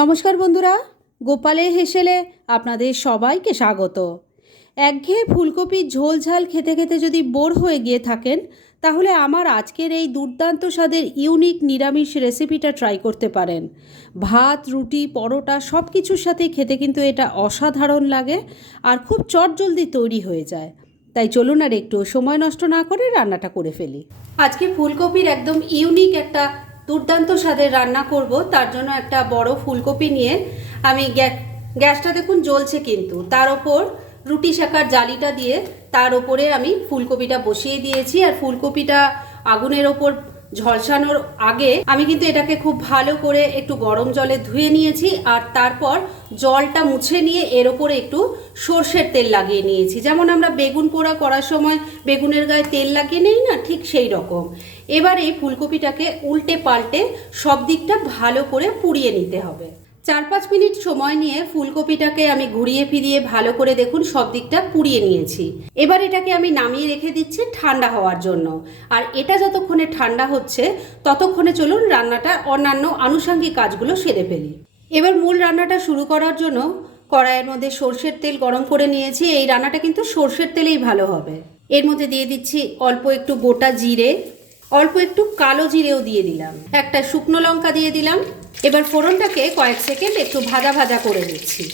নমস্কার বন্ধুরা, গোপালে হেসেলে আপনাদের সবাইকে স্বাগত। একঘেয়ে ফুলকপির ঝোল ঝাল খেতে খেতে যদি বোর হয়ে গিয়ে থাকেন, তাহলে আমার আজকের এই দুর্দান্ত স্বাদের ইউনিক নিরামিষ রেসিপিটা ট্রাই করতে পারেন। ভাত, রুটি, পরোটা সব কিছুর সাথে খেতে কিন্তু এটা অসাধারণ লাগে আর খুব চটজলদি তৈরি হয়ে যায়। তাই চলুন আর একটু সময় নষ্ট না করে রান্নাটা করে ফেলি। আজকে ফুলকপির একদম ইউনিক একটা দুর্দান্ত স্বাদের রান্না করব, তার জন্য একটা বড় ফুলকপি নিয়ে আমি গ্যা- গ্যাসটা দেখুন জ্বলছে কিন্তু। তার ওপর রুটি শাকার জালিটা দিয়ে তার ওপরে আমি ফুলকপিটা বসিয়ে দিয়েছি। আর ফুলকপিটা আগুনের ওপর ঝলসানোর আগে আমি কিন্তু এটাকে খুব ভালো করে একটু গরম জলে ধুয়ে নিয়েছি আর তারপর জলটা মুছে নিয়ে এর ওপরে একটু সর্ষের তেল লাগিয়ে নিয়েছি। যেমন আমরা বেগুন পোড়া করার সময় বেগুনের গায়ে তেল লাগিয়ে নেই না, ঠিক সেই রকম। এবার এই ফুলকপিটাকে উল্টে পাল্টে সব দিকটা ভালো করে পুড়িয়ে নিতে হবে। চার পাঁচ মিনিট সময় নিয়ে ফুলকপিটাকে আমি ঘুরিয়ে ফিরিয়ে ভালো করে দেখুন, সব দিকটা পুড়িয়ে নিয়েছি। এবার এটাকে আমি নামিয়ে রেখে দিচ্ছি ঠান্ডা হওয়ার জন্য। আর এটা যতক্ষণে ঠান্ডা হচ্ছে, ততক্ষণে চলুন রান্নাটা অন্যান্য আনুষঙ্গিক কাজগুলো সেরে ফেলি। এবার মূল রান্নাটা শুরু করার জন্য কড়াইয়ের মধ্যে সর্ষের তেল গরম করে নিয়েছি। এই রান্নাটা কিন্তু সর্ষের তেলেই ভালো হবে। এর মধ্যে দিয়ে দিচ্ছি অল্প একটু গোটা জিরে, অল্প একটু কালো জিরেও দিয়ে দিলাম। একটা শুকনো লঙ্কা দিয়ে দিলাম। এবার ফোড়নটাকে কয়েক সেকেন্ড একটু ভাজা ভাজা করে নিচ্ছি।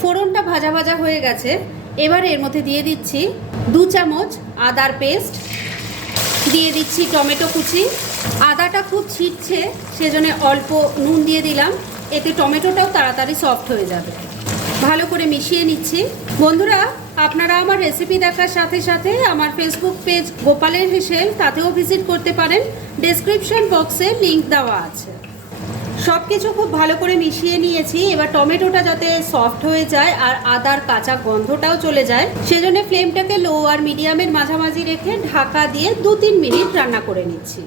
ফোড়নটা ভাজা ভাজা হয়ে গেছে। এবার এর মধ্যে দিয়ে দিচ্ছি দু চামচ আদার পেস্ট, দিয়ে দিচ্ছি টমেটো কুচি। আদাটা খুব ছিটছে, সেজন্য অল্প নুন দিয়ে দিলাম। এতে টমেটোটাও তাড়াতাড়ি সফট হয়ে যাবে। ভালো করে মিশিয়ে নিচ্ছি। বন্ধুরা, আপনারা আমার রেসিপি দেখার সাথে সাথে আমার ফেসবুক পেজ গোপালের হেসেল, তাতেও ভিজিট করতে পারেন। ডেসক্রিপশন বক্সে লিংক দেওয়া আছে। সব কিছু খুব ভালো করে মিশিয়ে নিয়েছি। এবার টমেটোটা যাতে সফট হয়ে যায় আর আদার কাঁচা গন্ধটাও চলে যায়, সেজন্য ফ্লেমটাকে লো আর মিডিয়ামের মাঝামাঝি রেখে ঢাকা দিয়ে দু তিন মিনিট রান্না করে নিচ্ছি।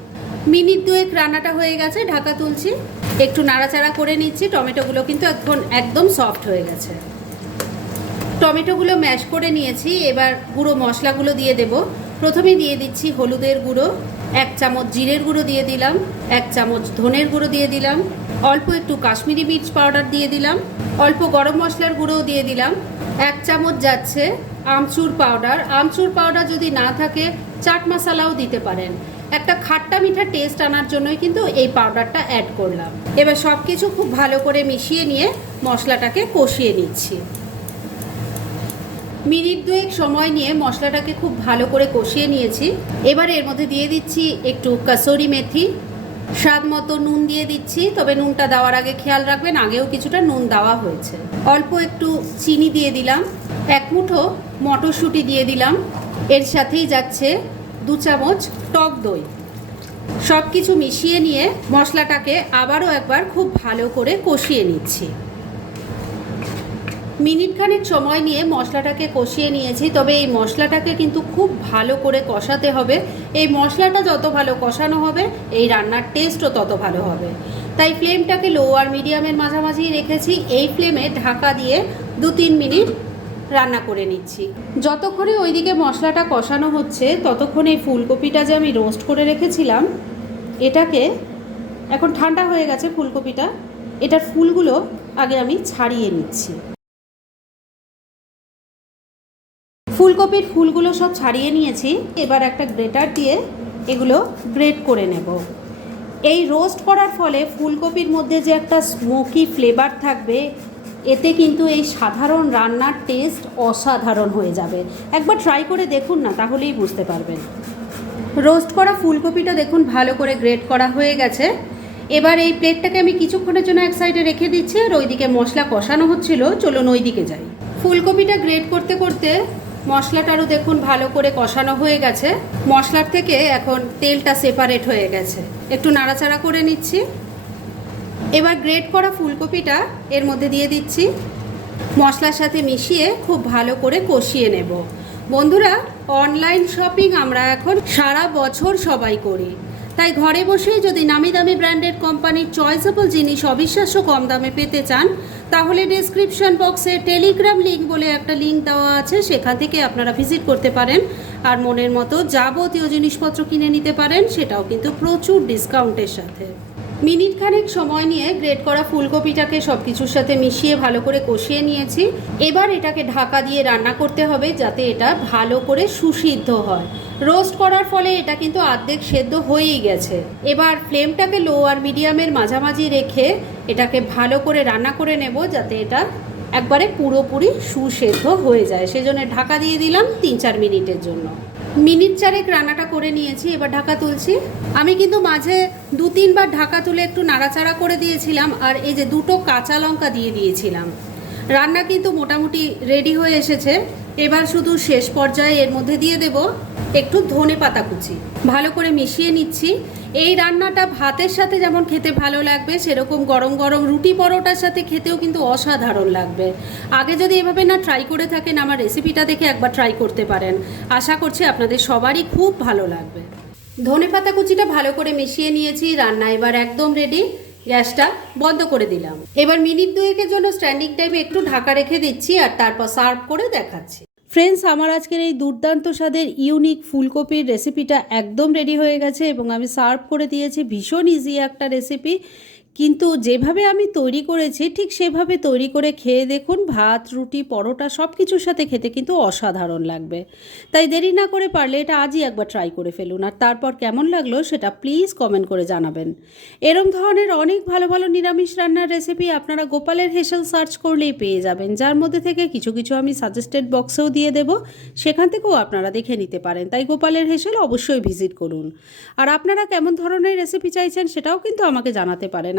মিনিট দুয়েক রান্নাটা হয়ে গেছে, ঢাকা তুলছি। একটু নাড়াচাড়া করে নিচ্ছি, টমেটোগুলো কিন্তু এখন একদম সফট হয়ে গেছে। টমেটোগুলো ম্যাশ করে নিয়েছি, এবার গুঁড়ো মশলাগুলো দিয়ে দেব। প্রথমে দিয়ে দিচ্ছি হলুদের গুঁড়ো, এক চামচ জিরের গুঁড়ো দিয়ে দিলাম, এক চামচ ধনের গুঁড়ো দিয়ে দিলাম অল্প একটু কাশ্মীরি মির্চ পাউডার দিয়ে দিলাম, অল্প গরম মশলার গুঁড়োও দিয়ে দিলাম, এক চামচ যাচ্ছে আমচুর পাউডার। আমচুর পাউডার যদি না থাকে, চাট মশালাও দিতে পারেন। একটা খাট্টা মিঠা টেস্ট আনার জন্যই কিন্তু এই পাউডারটা অ্যাড করলাম। এবার সব কিছু খুব ভালো করে মিশিয়ে নিয়ে মশলাটাকে কষিয়ে নিচ্ছি। মিনিট দুয়েক সময় নিয়ে মশলাটাকে খুব ভালো করে কষিয়ে নিয়েছি। এবার এর মধ্যে দিয়ে দিচ্ছি একটু কাসুরি মেথি স্বাদ মতো নুন দিয়ে দিচ্ছি, তবে নুনটা দেওয়ার আগে খেয়াল রাখবেন, আগেও কিছুটা নুন দেওয়া হয়েছে। অল্প একটু চিনি দিয়ে দিলাম, এক মুঠো মটরশুঁটি দিয়ে দিলাম, এর সাথেই যাচ্ছে দু চামচ টক দই। সব কিছু মিশিয়ে নিয়ে মশলাটাকে আবারও একবার খুব ভালো করে কষিয়ে নিচ্ছি। মিনিট খানেক সময় নিয়ে মশলাটাকে কষিয়ে নিয়েছি, তবে এই মশলাটাকে কিন্তু খুব ভালো করে কষাতে হবে। এই মশলাটা যত ভালো কষানো হবে, এই রান্নার টেস্টও তত ভালো হবে। তাই ফ্লেমটাকে লো আর মিডিয়ামের মাঝামাঝি রেখেছি। এই ফ্লেমে ঢাকা দিয়ে দু তিন মিনিট রান্না করে নিচ্ছি। যতক্ষণে ওইদিকে মশলাটা কষানো হচ্ছে, ততক্ষণ এই ফুলকপিটা যে আমি রোস্ট করে রেখেছিলাম, এটাকে এখন ঠান্ডা হয়ে গেছে ফুলকপিটা। এটার ফুলগুলো আগে আমি ছাড়িয়ে নিচ্ছি। ফুলকপির ফুলগুলো সব ছাড়িয়ে নিয়েছি। এবার একটা গ্রেটার দিয়ে এগুলো গ্রেট করে নেব। এই রোস্ট করার ফলে ফুলকপির মধ্যে যে একটা স্মোকি ফ্লেভার থাকবে, এতে কিন্তু এই সাধারণ রান্নার টেস্ট অসাধারণ হয়ে যাবে। একবার ট্রাই করে দেখুন না, তাহলেই বুঝতে পারবেন। রোস্ট করা ফুলকপিটা দেখুন, ভালো করে গ্রেট করা হয়ে গেছে। এবার এই প্লেটটাকে আমি কিছুক্ষণের জন্য এক সাইডে রেখে দিচ্ছি, আর ওইদিকে মশলা কষানো হচ্ছিল, চলুন ওই দিকে যাই। ফুলকপিটা গ্রেট করতে করতে মশলাটারও দেখুন ভালো করে কষানো হয়ে গেছে। মশলার থেকে এখন তেলটা সেপারেট হয়ে গেছে। একটু নাড়াচাড়া করে নিচ্ছি। এবার গ্রেট করা ফুলকপিটা এর মধ্যে দিয়ে দিচ্ছি। মশলার সাথে মিশিয়ে খুব ভালো করে কষিয়ে নেব। বন্ধুরা অনলাইন শপিং আমরা এখন সারা বছর সবাই করি। তাই ঘরে বসেই যদি নামি দামি ব্র্যান্ডেড কোম্পানির চয়েসেবল জিনিস অবিশ্বাস্য কম দামে পেতে চান তাহলে ডেসক্রিপশন বক্সে টেলিগ্রাম লিঙ্ক বলে একটা লিঙ্ক দেওয়া আছে, সেখান থেকে আপনারা ভিজিট করতে পারেন। আর মনের মতো যাবতীয় জিনিসপত্র কিনে নিতে পারেন, সেটাও কিন্তু প্রচুর ডিসকাউন্টের সাথে। মিনিট খানেক সময় নিয়ে গ্রেট করা ফুলকপিটাকে সব কিছুর সাথে মিশিয়ে ভালো করে কষিয়ে নিয়েছি। এবার এটাকে ঢাকা দিয়ে রান্না করতে হবে যাতে এটা ভালো করে সুসিদ্ধ হয়। রোস্ট করার ফলে এটা কিন্তু আর্ধেক সেদ্ধ হয়েই গেছে। এবার ফ্লেমটাকে লো আর মিডিয়ামের মাঝামাঝি রেখে এটাকে ভালো করে রান্না করে নেব যাতে এটা একবারে পুরোপুরি সুসেদ্ধ হয়ে যায়। সেজন্য ঢাকা দিয়ে দিলাম তিন চার মিনিটের জন্য। মিনিট চারেক রান্নাটা করে নিয়েছি, এবার ঢাকা তুলছি। আমি কিন্তু মাঝে দু তিনবার ঢাকা তুলে একটু নাড়াচাড়া করে দিয়েছিলাম, আর এই যে দুটো কাঁচা লঙ্কা দিয়ে দিয়েছিলাম। রান্না কিন্তু মোটামুটি রেডি হয়ে এসেছে। এবার শুধু শেষ পর্যায়ে এর মধ্যে দিয়ে দেব। একটু ধনে পাতা কুচি। ভালো করে মিশিয়ে নিচ্ছি। এই রান্নাটা ভাতের সাথে যেমন খেতে ভালো লাগবে, সেরকম গরম গরম রুটি পরোটার সাথে খেতেও কিন্তু অসাধারণ লাগবে। আগে যদি এভাবে না ট্রাই করে থাকেন, আমার রেসিপিটা দেখে একবার ট্রাই করতে পারেন। আশা করছি আপনাদের সবারই খুব ভালো লাগবে। ধনে পাতা কুচিটা ভালো করে মিশিয়ে নিয়েছি, রান্না এবার একদম রেডি গ্যাসটা বন্ধ করে দিলাম। এবার মিনিট দুয়েকের জন্য স্ট্যান্ডিং টাইমে একটু ঢাকা রেখে দিচ্ছি আর তারপর সার্ভ করে দেখাচ্ছি। ফ্রেন্ডস আমার আজকের এই দুর্দান্ত স্বাদের ইউনিক ফুলকপির রেসিপিটা একদম রেডি হয়ে গেছে এবং আমি সার্ভ করে দিয়েছি ভীষণ ইজি একটা রেসিপি কিন্তু যেভাবে আমি তৈরি করেছি, ঠিক সেভাবে তৈরি করে খেয়ে দেখুন, ভাত, রুটি, পরোটা সব কিছুর সাথে খেতে কিন্তু অসাধারণ লাগবে। তাই দেরি না করে পারলে এটা আজই একবার ট্রাই করে ফেলুন। আর তারপর কেমন লাগল সেটা প্লিজ কমেন্ট করে জানাবেন। এরম ধরনের অনেক ভালো ভালো নিরামিষ রান্নার রেসিপি আপনারা গোপালের হেসেল সার্চ করলেই পেয়ে যাবেন। যার মধ্যে থেকে কিছু কিছু আমি সাজেস্টেড বক্সেও দিয়ে দেব, সেখান থেকেও আপনারা দেখে নিতে পারেন। তাই গোপালের হেসেল অবশ্যই ভিজিট করুন। আর আপনারা কেমন ধরনের রেসিপি চাইছেন সেটাও কিন্তু আমাকে জানাতে পারেন।